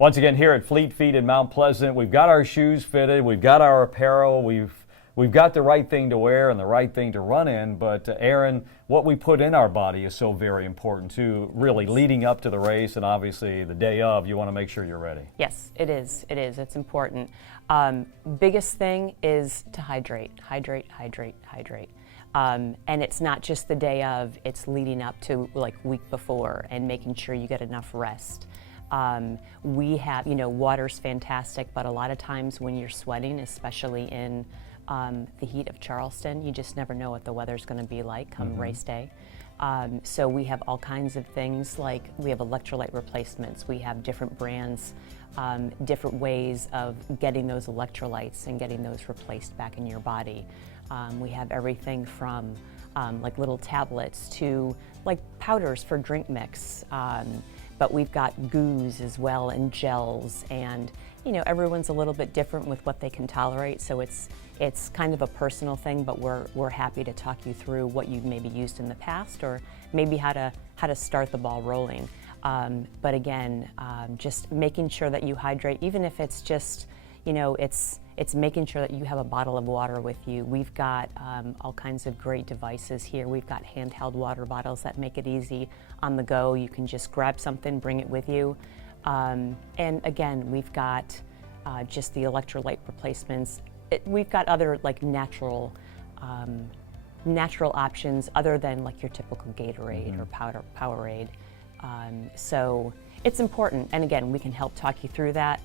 Once again, here at Fleet Feet in Mount Pleasant, we've got our shoes fitted, we've got our apparel, we've got the right thing to wear and the right thing to run in, but Erin, what we put in our body is so very important too, really leading up to the race and obviously the day of, you want to make sure you're ready. Yes, it is. It's important. Biggest thing is to hydrate. And it's not just the day of, it's leading up to like week before and making sure you get enough rest. We have, water's fantastic, but a lot of times when you're sweating, especially in the heat of Charleston, you just never know what the weather's going to be like come race day. So we have all kinds of things, like we have electrolyte replacements, we have different brands, different ways of getting those electrolytes and getting those replaced back in your body. We have everything from like little tablets to like powders for drink mix. But we've got goos as well and gels, and everyone's a little bit different with what they can tolerate, so it's kind of a personal thing, but we're happy to talk you through what you've maybe used in the past or maybe how to start the ball rolling. But again, just making sure that you hydrate, even if it's just it's making sure that you have a bottle of water with you. We've got all kinds of great devices here. We've got handheld water bottles that make it easy on the go. You can just grab something, bring it with you. And again, we've got just the electrolyte replacements. We've got other like natural options other than like your typical Gatorade or Powerade. So it's important, and again, we can help talk you through that.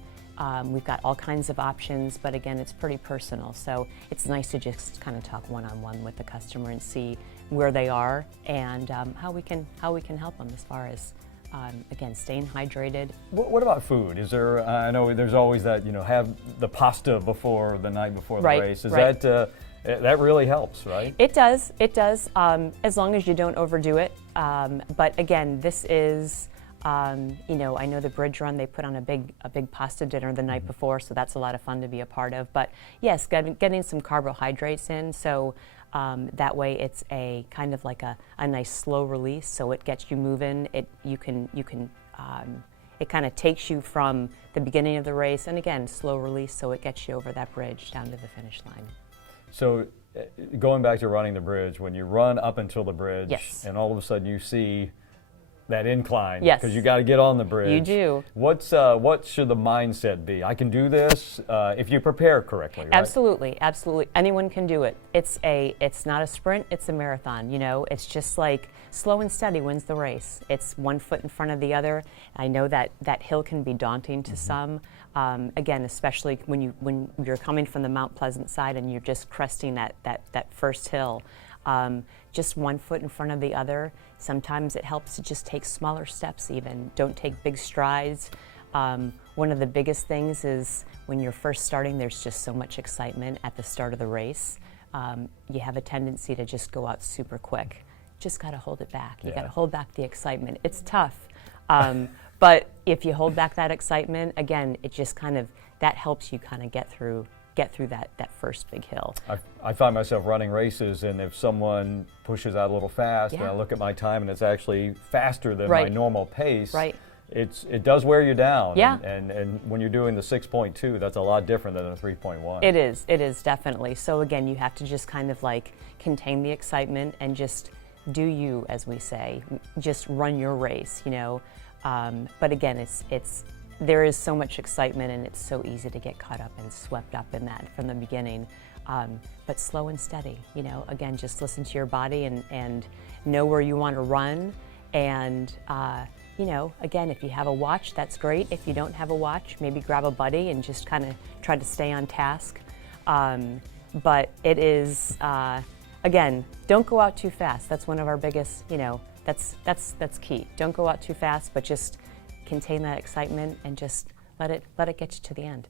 We've got all kinds of options, but again, it's pretty personal. So it's nice to just kind of talk one-on-one with the customer and see where they are and how we can help them as far as again, staying hydrated. What about food? Is there? I know there's always that have the pasta before the night before the race. Is that really helps, right? It does. It does. As long as you don't overdo it. But again, this is. I know the bridge run, they put on a big pasta dinner the night before, so that's a lot of fun to be a part of. But yes, getting some carbohydrates in, so that way it's a kind of like a nice slow release, so it gets you moving. It kind of takes you from the beginning of the race, and again, slow release, so it gets you over that bridge down to the finish line. So going back to running the bridge, when you run up until the bridge, yes, and all of a sudden you see that incline, yes, because you got to get on the bridge. You do. What should the mindset be? I can do this if you prepare correctly, right? Absolutely, absolutely. Anyone can do it. It's not a sprint, it's a marathon. It's just like slow and steady wins the race. It's one foot in front of the other. I know that hill can be daunting to some. Again, especially when you're coming from the Mount Pleasant side and you're just cresting that first hill. Just one foot in front of the other. Sometimes it helps to just take smaller steps even. Don't take big strides. One of the biggest things is when you're first starting, there's just so much excitement at the start of the race. You have a tendency to just go out super quick. Just got to hold it back. You got to hold back the excitement. It's tough. But if you hold back that excitement, again, it just that helps you kind of get through that first big hill. I find myself running races, and if someone pushes out a little fast, and I look at my time and it's actually faster than my normal pace, it does wear you down. Yeah. And when you're doing the 6.2, that's a lot different than a 3.1. It is definitely. So again, you have to just kind of like contain the excitement and just do you, as we say, just run your race, But again, there is so much excitement, and it's so easy to get caught up and swept up in that from the beginning. But slow and steady, again, just listen to your body and know where you want to run. And, again, if you have a watch, that's great. If you don't have a watch, maybe grab a buddy and just kind of try to stay on task. But it is, again, don't go out too fast. That's one of our biggest, that's key. Don't go out too fast, but just contain that excitement and just let it get you to the end.